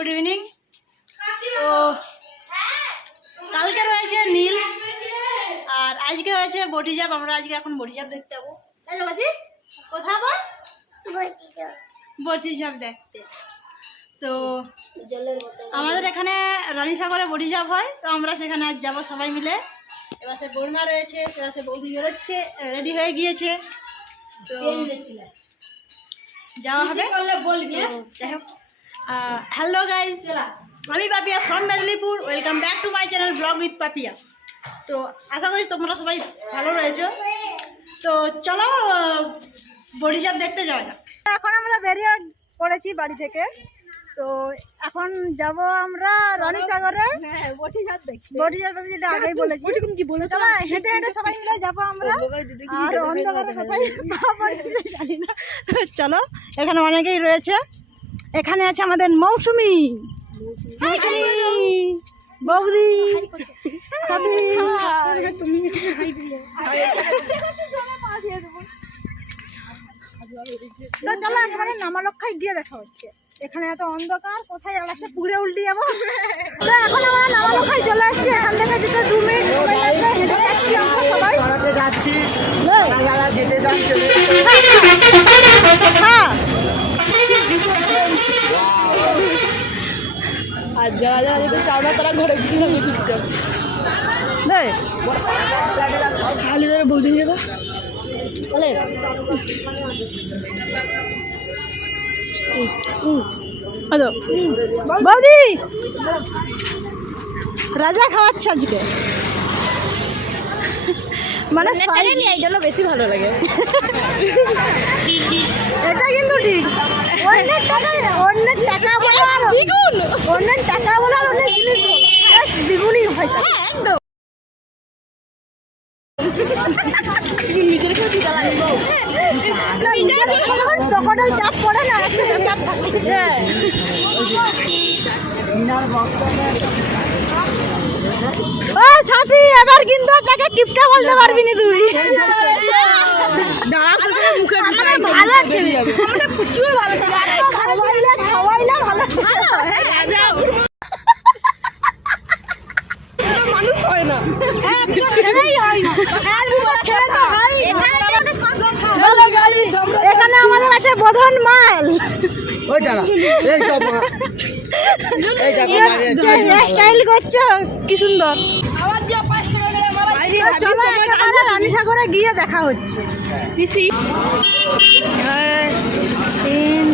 Good evening তো কালকে রয়েছে নীল আর আজকে হয়েছে বটিজাপ। আমরা আজকে এখন বটিজাপ দেখতে যাব। তাই বাজি কোথাও বল। বটিজাপ দেখতে। তো আমাদের এখানে রানীসাগরে বটিজাপ হয় তো আমরা সেখানে আজ যাব সবাই মিলে। এবার সে বৌমা রয়েছে সেবার সে বৌদি বেরোচ্ছে রেডি হয়ে গিয়েছে। তো যাওয়া হবে। তো যাই হোক। হ্যালো গাইজ আমি Papiya from Medinipur. Welcome back to my channel vlog with Papiya. তো আশা করি তোমরা সবাই ভালো রয়েছো। তো চলো বড়িজাপ দেখতে যাওয়া যাক। এখন আমরা বেরিয়ে পড়েছি বাড়ি থেকে। তো এখন যাব আমরা বটিজাপ দেখতে। যেটা আগেই বলেছি। হেঁটে হেঁটে সবাই মিলে যাব আমরা। আর অন্ধকারে কোথায় জানি না। চলো এখানে অনেকেই রয়েছে। এখানে আছে আমাদের মৌসুমি। বৌদি। চলো একেবারে নামালক্ষায় গিয়ে দেখা হচ্ছে। এখানে এত অন্ধকার, কোথায় আর একটা পুকুরে উল্টে যাব। এখন আমরা নামালক্ষায় চলে আসছি। এখান থেকে যেতে দু মিনিট সময় লাগবে হেঁটে যাচ্ছি আমরা সবাই বেড়াতে যাচ্ছি এই, যারা যেতে চান চলে যেতে হ্যাঁ আর যারা যারা যেতে চাও না তারা ঘরে গিয়ে থাকবে চুপচাপ। দেখ খালি ধরে তাহলে হ্যালো। বৌদি! রাজা খাওয়াচ্ছে আজকে। মানে এই জন্য বেশি ভালো লাগে। এটা কিন্তু ঠিক। অন্যের টাকা অন্যের টাকা বলে। দ্বিগুণ। অন্যের টাকা বলে আর অন্যের জিনিস দ্বিগুণই হয় তাহলে। নিজের কেউ দিতে লাগে না, নিজের উপর যখন চাপ পড়ে না চাপ থাকে। ও সাথী এবার কিন্তু তাকে কিপটা বলতে পারবি না তুই ভালো ছেলে প্রচুর ভালো খাওয়াইলে খাওয়াইলে ভালো ছেলে মানুষ হয় না হ্যাঁ ছেলেই হয় না হ্যাঁ ছেলে তো হয় এখানে আমাদের আছে বোধন মাল ওই দাঁড়া এই সব এই দেখো স্টাইল করছ? কি সুন্দর। আবার যা পাঁচ টাকা করে চলো একেবারে রানীসাগরে গিয়ে দেখা হচ্ছে। পিসি। তিন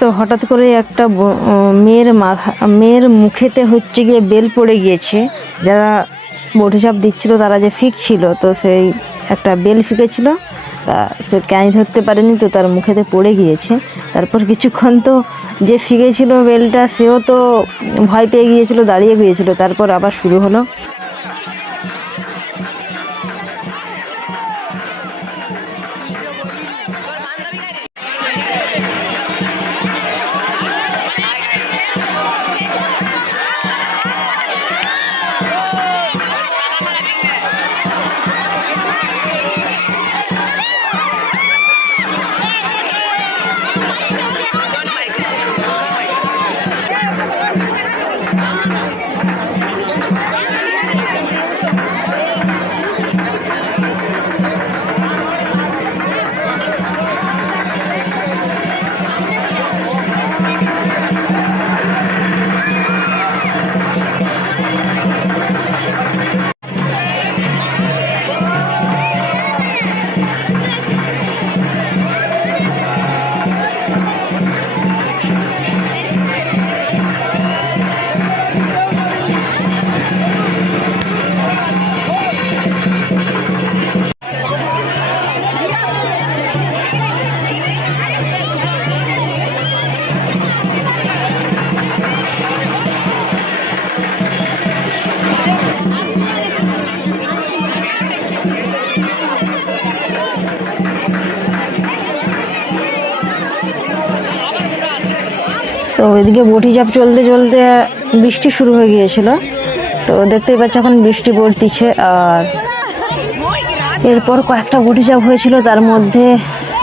তো হঠাৎ করে একটা মেয়ের মাথা, মেয়ের মুখেতে হচ্ছে গিয়ে বেল পড়ে গিয়েছে। যারা বটিচাপ দিচ্ছিল, তারা যে ফিক ছিল, তো সেই একটা বেল ফিকেছিল। তা সে ক্যাঁচ ধরতে পারেনি, তো তার মুখেতে পড়ে গিয়েছে। তারপর কিছুক্ষণ তো যে ফিকেছিল বেলটা, সেও তো ভয় পেয়ে গিয়েছিল, দাঁড়িয়ে গিয়েছিল। তারপর আবার শুরু হলো। তো ওইদিকে বটি চাপ চলতে চলতে বৃষ্টি শুরু হয়ে গিয়েছিল। তো দেখতেই পাচ্ছি এখন বৃষ্টি পড়তিছে আর এরপর কয়েকটা বটি চাপ হয়েছিল, তার মধ্যে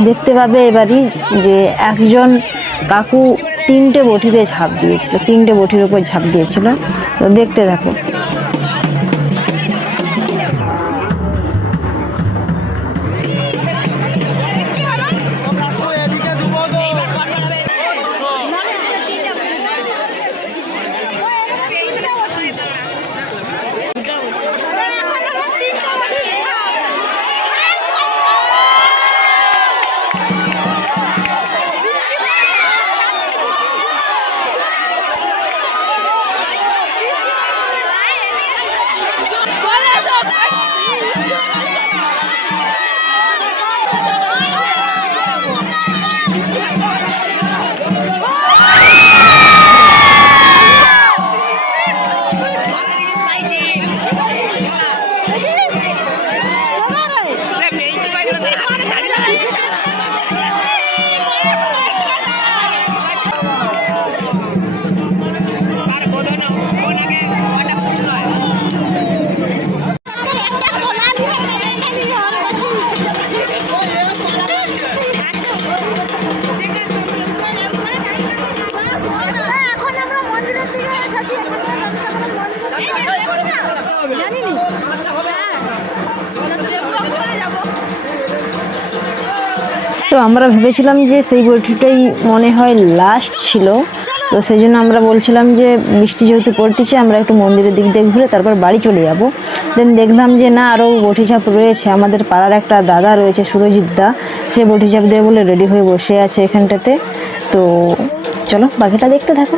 দেখতে পাবে এবারই যে একজন কাকু তিনটে বটিতে ঝাঁপ দিয়েছিল, তিনটে বটির উপর ঝাঁপ দিয়েছিল। তো দেখতে থাকো। তো আমরা ভেবেছিলাম যে সেই বইটিটাই মনে হয় লাস্ট ছিল। তো সেই জন্য আমরা বলছিলাম যে বৃষ্টি যেহেতু পড়তেছে, আমরা একটু মন্দিরের দিক দিয়ে ঘুরে তারপর বাড়ি চলে যাব। দেন দেখলাম যে না আরও বটিচাপ রয়েছে। আমাদের পাড়ার একটা দাদা রয়েছে, সুরজিৎ দা। সে বটিচাপ দেবে বলে রেডি হয়ে বসে আছে এখানটাতে। তো চলো, বাকিটা দেখতে থাকো।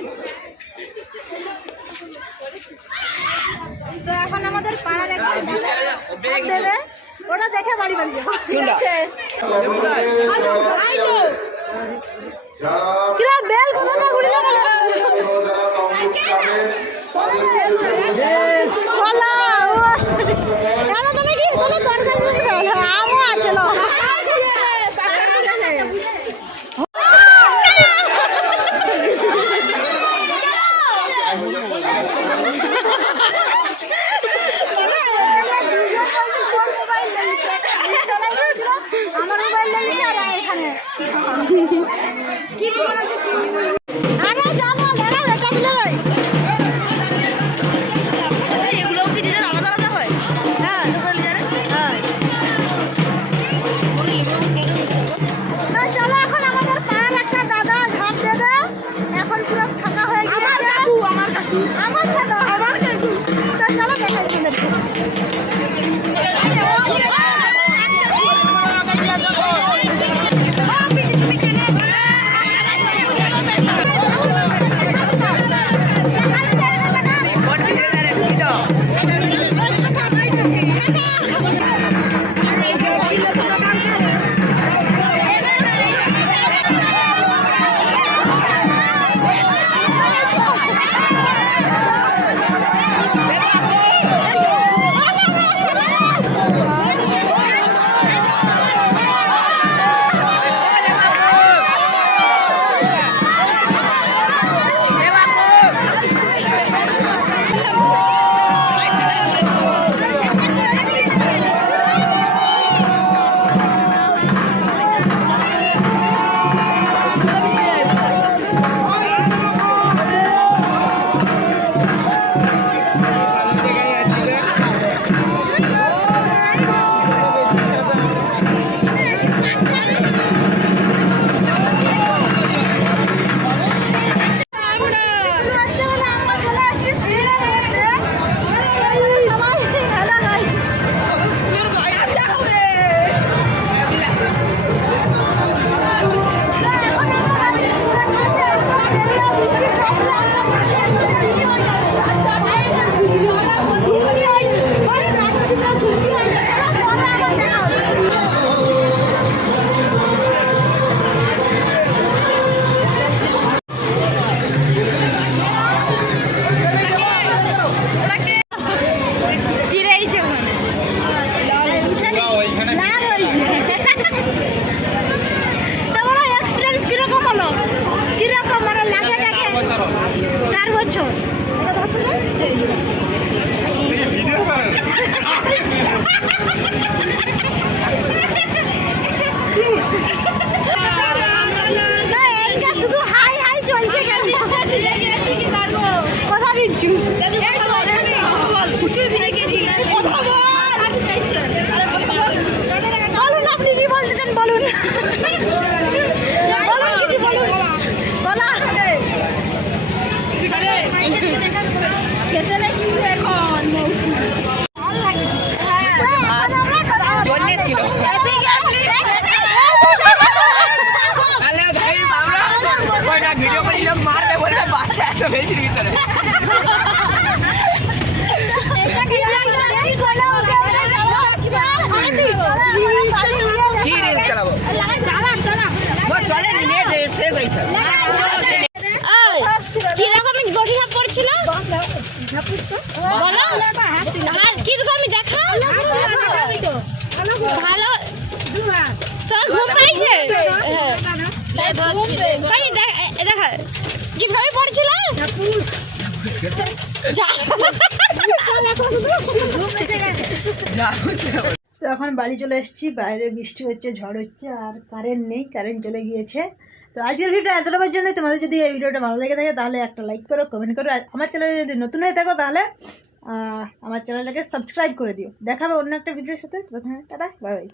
এখন আমাদের পাড়ার একটা দেবে। ওটা দেখে বাড়ি বাড়ি যাব ঠিক আছে? কিরা বেল কোথা ঘুরে বলা তুমি কি? aquí, vámonos. দিচ্ছু বলুন আপনি কি বলতে চান বলুন বলুন কিছু বলুন বলা চল্লিশ ভিতরে কি রিলস চালাবো চলে নেট শেষ হয়েছে কীরকম বলো কীরকম দেখা ভালো তোর ঘুম পাইছে কই দেখ- এ দেখা কীভাবে পড়ছিল তো এখন বাড়ি চলে এসেছি, বাইরে বৃষ্টি হচ্ছে, ঝড় হচ্ছে, আর কারেন্ট নেই কারেন্ট চলে গিয়েছে। তো আজকের ভিডিও এতটা পর্যন্ত তোমাদের যদি এই ভিডিওটা ভালো লেগে থাকে, তাহলে একটা লাইক করো কমেন্ট করো আমার চ্যানেলে যদি নতুন হয়ে থাকো, তাহলে আমার চ্যানেলটাকে সাবস্ক্রাইব করে দিও। দেখাবে অন্য একটা ভিডিওর সাথে তখন টাটা বাই বাই